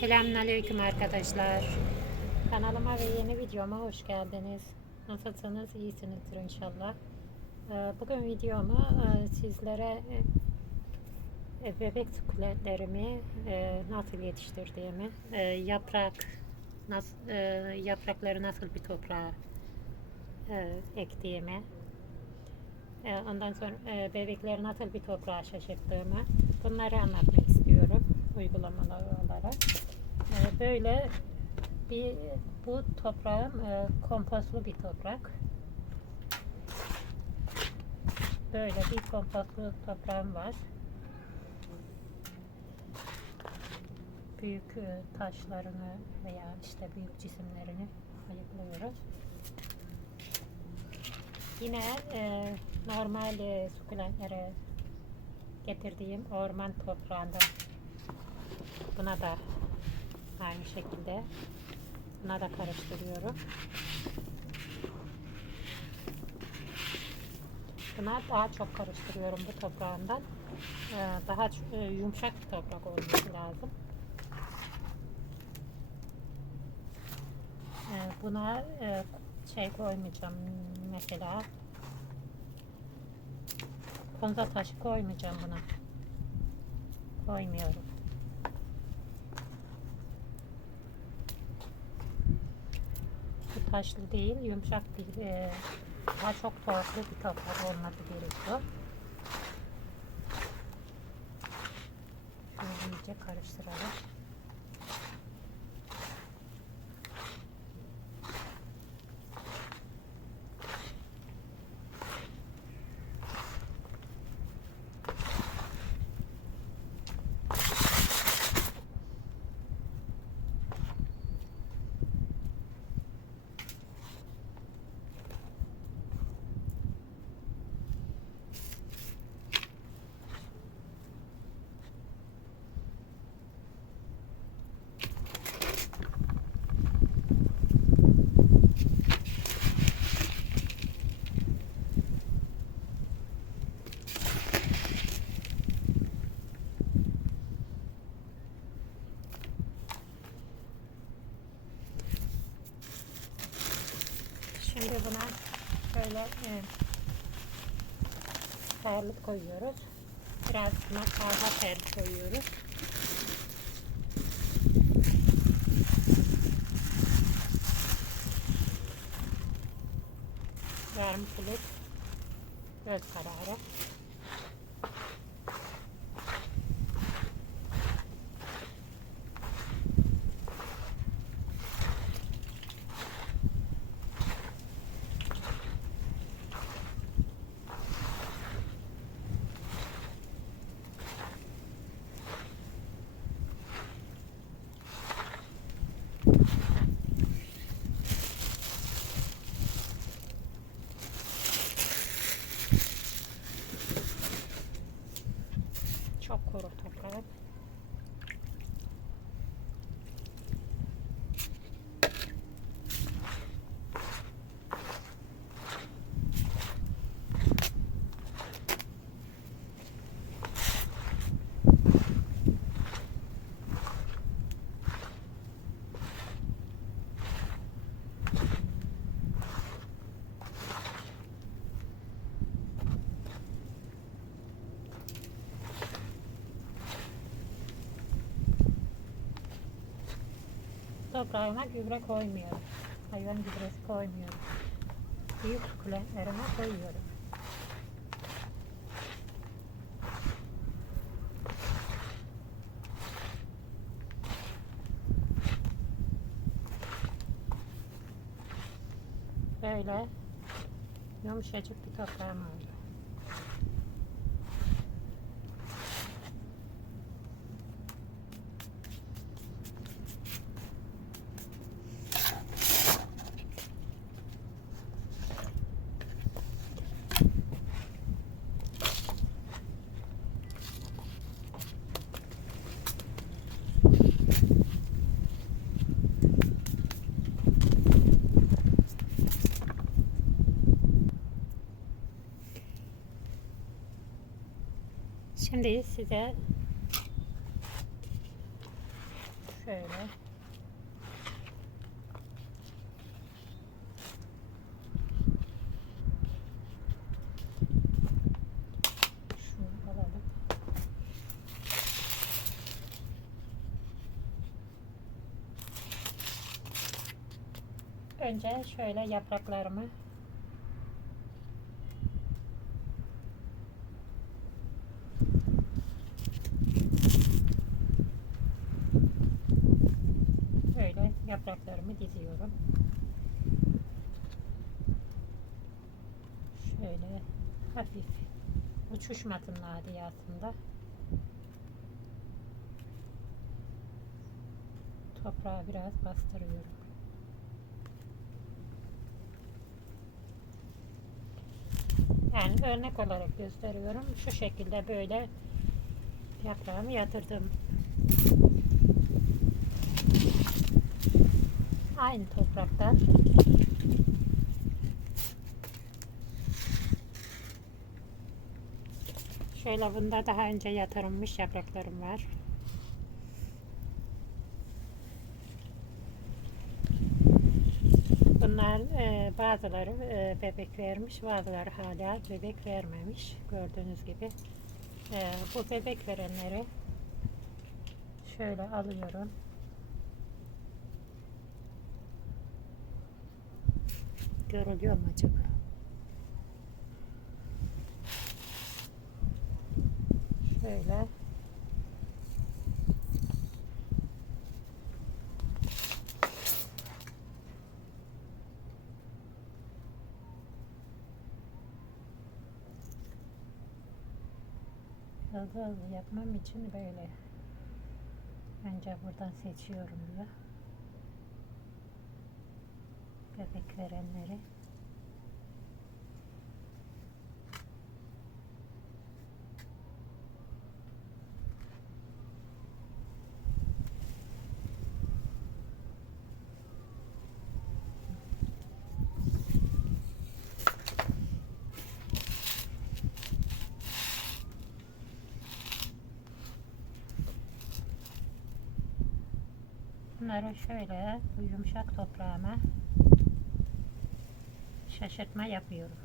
Selamünaleyküm arkadaşlar. Kanalıma ve yeni videoma hoş geldiniz. Nasılsınız? İyisinizdir inşallah. Ee, Bugün videomu e, sizlere e, bebek sukulentlerimi e, nasıl yetiştirdiğimi, yaprak nasıl, yaprakları nasıl bir toprağa ektiğimi, ondan sonra bebekleri nasıl bir toprağa şaşırttığımı bunları anlatmak istiyorum uygulamalar olarak. E, böyle bir bu toprağım e, kompostlu bir toprak. Böyle bir kompostlu toprağım var. Büyük e, taşlarını veya işte büyük cisimlerini ayıklıyoruz. Yine e, normal e, sukulentlere getirdiğim orman toprağında buna da aynı şekilde buna da karıştırıyorum. Buna daha çok karıştırıyorum bu toprağından. E, daha e, yumuşak bir toprak olması lazım. E, buna e, şey koymayacağım mesela konza taşı koymayacağım buna koymuyorum bu taşlı değil yumuşak bir e, daha çok torflu bir toprak olması gerekiyor. Şöyle iyice karıştıralım Şimdi buna şöyle e, serlik koyuyoruz. Biraz fazla serlik koyuyoruz. Toprağıma gübre koymuyorum. Hayvan gübresi koymuyorum. Büyük sukulentlerime koyuyorum. Böyle yumuşacık bir toprağım oldu. Şimdi size Şöyle. Önce şöyle yapraklarımı böyle yapraklarımı diziyorum. Şöyle hafif uçuş matının adiyatında toprağa biraz bastırıyorum. Yani örnek olarak gösteriyorum. Şu şekilde böyle yaprağımı yatırdım. Aynı topraktan Şöyle bunda daha önce yatırılmış yapraklarım var. Bunlar e, bazıları e, bebek vermiş, bazıları hala bebek vermemiş. Gördüğünüz gibi. E, bu bebek verenleri şöyle alıyorum. Görülüyor mu acaba? Şöyle. Hızlı hızlı yapmam için böyle. Önce buradan seçiyorum diyor. Bebek verenleri. Bunları şöyle bu yumuşak toprağıma şaşırtma yapıyorum.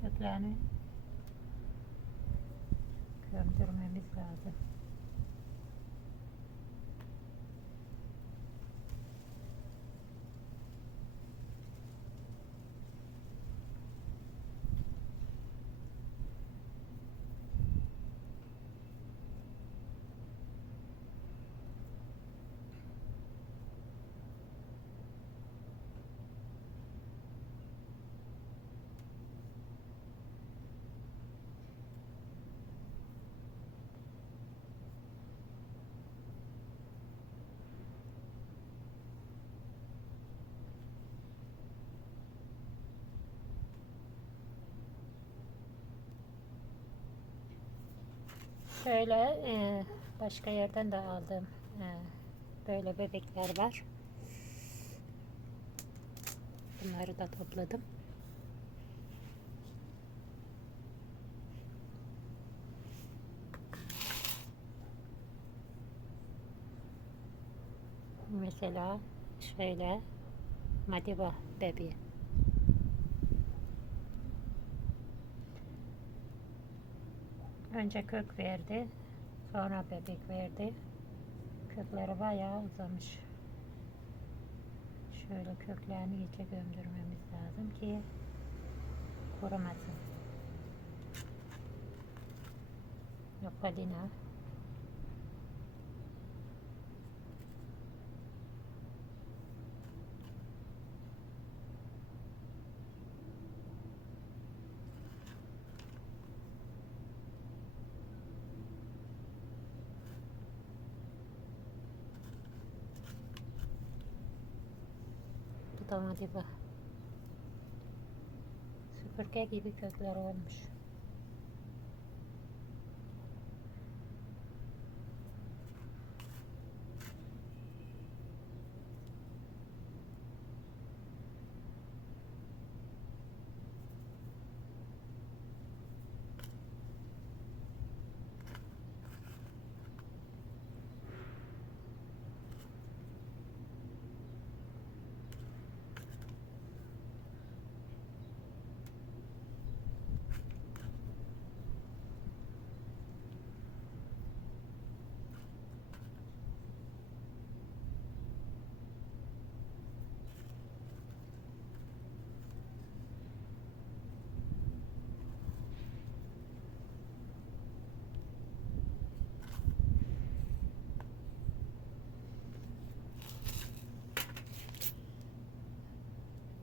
Köklerini gömdürmemiz lazım. Şöyle e, başka yerden de aldım. E, böyle bebekler var. Bunları da topladım. Mesela şöyle Madiba bebeği. Önce kök verdi. Sonra bebek verdi. Kökleri bayağı uzamış. Şöyle köklerini iyice gömdürmemiz lazım ki kurumasın. Yopalina. Bu Madiba. Süpürge gibi kökler olmuş.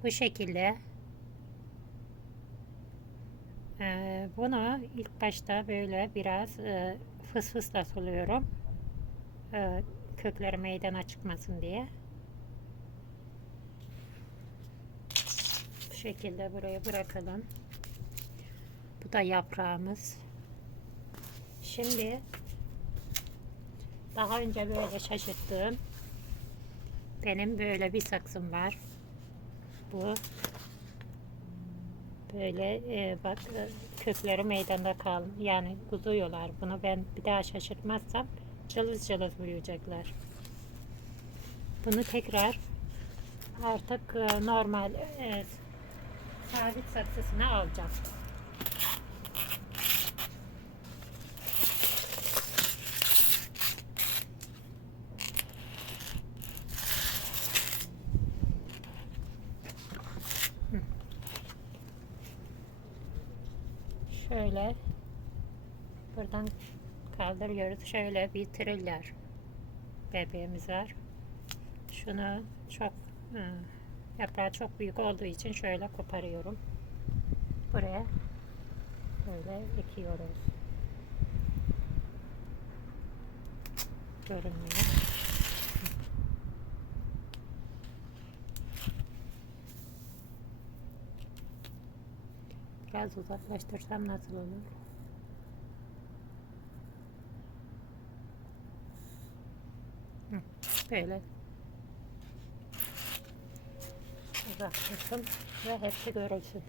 Bu şekilde. Ee, bunu ilk başta böyle biraz e, fıs fısla suluyorum. Ee, kökleri meydana çıkmasın diye. Bu şekilde buraya bırakalım. Bu da yaprağımız. Şimdi daha önce böyle şaşırttığım benim böyle bir saksım var. Bu böyle e, bak e, kökleri meydanda kal yani uzuyorlar. Bunu ben bir daha şaşırtmazsam cılız cılız büyüyecekler. Bunu tekrar artık e, normal e, sabit saksısına alacağım. Şöyle buradan kaldırıyoruz. Şöyle bir triller bebeğimiz var. Şunu çok yaprağı çok büyük olduğu için şöyle koparıyorum. Buraya böyle ekiyoruz. Görünmüyor. Biraz uzaklaştırsam nasıl olur? Böyle uzaklaştım ve hepsi görülsün.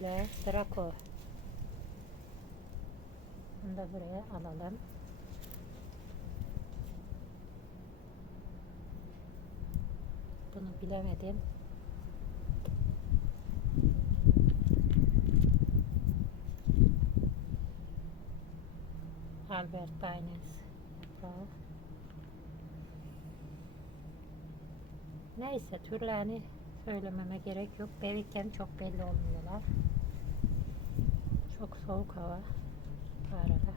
Şöyle Draco. Bunu da buraya alalım. Bunu bilemedim. Albert yaprağı. Neyse türlerini söylememe gerek yok. Bebekken çok belli olmuyorlar. Çok soğuk hava bu arada.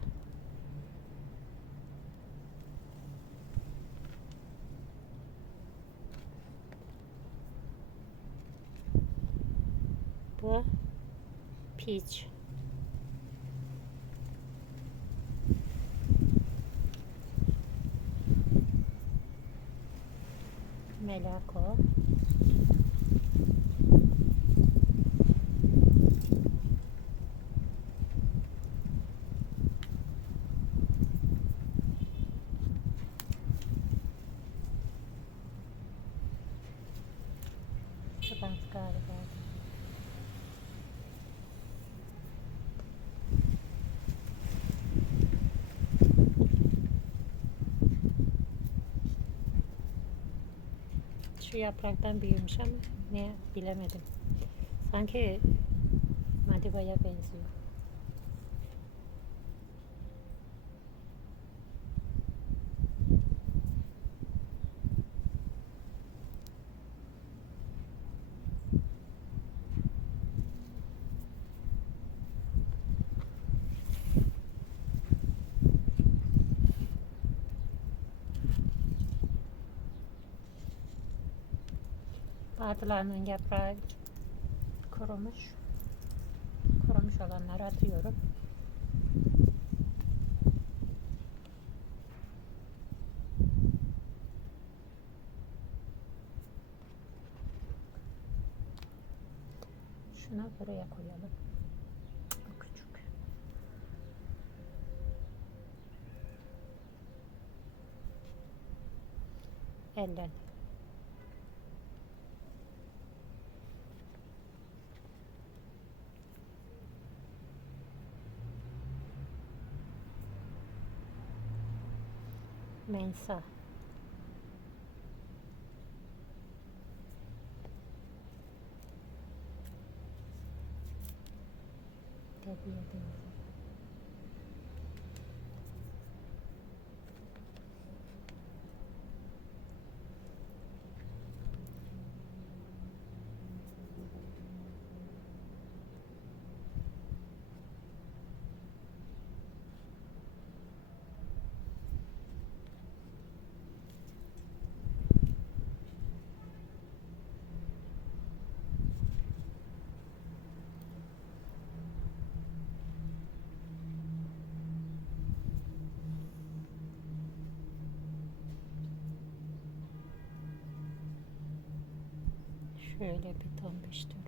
Bu peach. Melako. Şu yapraktan büyümüş ama ne bilemedim. Sanki Madiba'ya benziyor. Bazılarının yaprağı kurumuş. Kurumuş olanları atıyorum. Şunu buraya koyalım. Mensa. Şöyle bir tombiştir.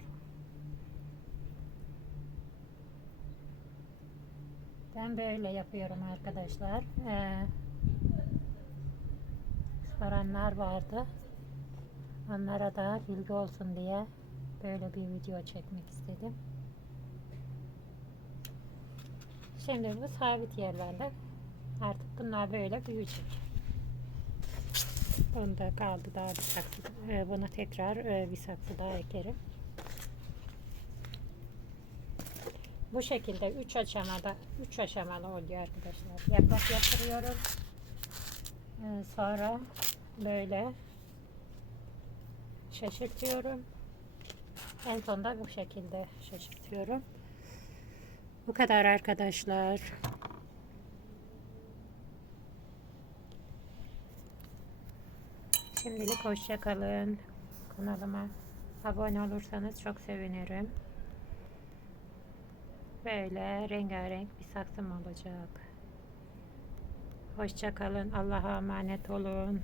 Ben böyle yapıyorum arkadaşlar. Ee, soranlar vardı. Onlara da bilgi olsun diye böyle bir video çekmek istedim. Şimdi bu sabit yerlerde artık bunlar böyle büyüyecek. Bunda kaldı daha bir saksı. Ee, Buna tekrar e, bir saksı daha ekerim. Bu şekilde 3 aşamada 3 aşamalı oluyor arkadaşlar. Yaprak yatırıyorum. Ee, Sonra böyle şaşırtıyorum. En sonunda bu şekilde şaşırtıyorum. Bu kadar arkadaşlar. Şimdilik hoşça kalın. Kanalıma abone olursanız çok sevinirim. Böyle rengarenk bir saksım olacak. Hoşça kalın. Allah'a emanet olun.